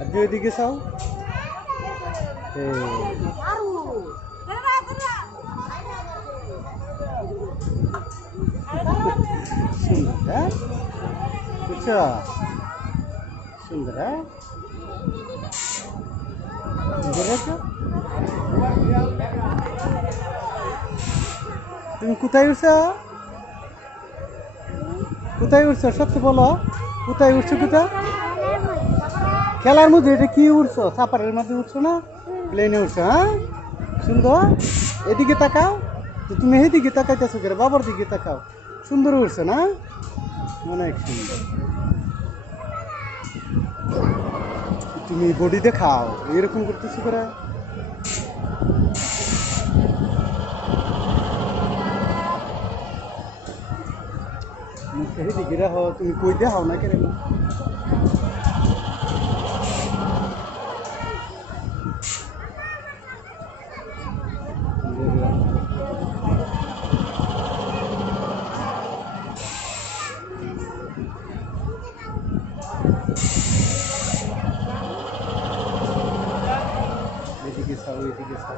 আর দুই দিকে চাও। সুন্দর, হ্যাঁ বুঝছো? সুন্দর, হ্যাঁ তুমি কোথায় উঠছো? কোথায় উঠছো সত্যি বলো? কোথায় উঠছো? কোথায়? খেলার মধ্যে এটা কি উঠছো? সাপারের মধ্যে উঠছো না প্লেনে উঠছো? হ্যাঁ সুন্দর। এদিকে তাকাও তো, তুমি এদিকে তাকাইতেছো করে, বাবার দিকে তাকাও। সুন্দর উঠছো না? অনেক সুন্দর। তুমি বডি দেখাও, এরকম করতেছো করে। এদিকে রাখো, তুমি কই দেখাও না কেন? এদিকে চাও, এদিকে চাও।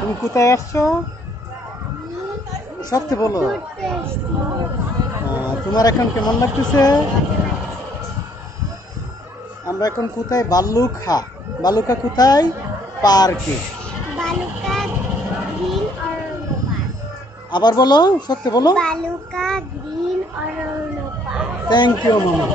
তুমি কোথায় আসছো সত্যি বলো? তোমার এখন কেমন লাগতেছে? আমরা এখন কোথায়? বালুখা। বালুখা কোথায়? পার্কে। আবার বলো, সত্যি বলো। থ্যাংক ইউ মামা।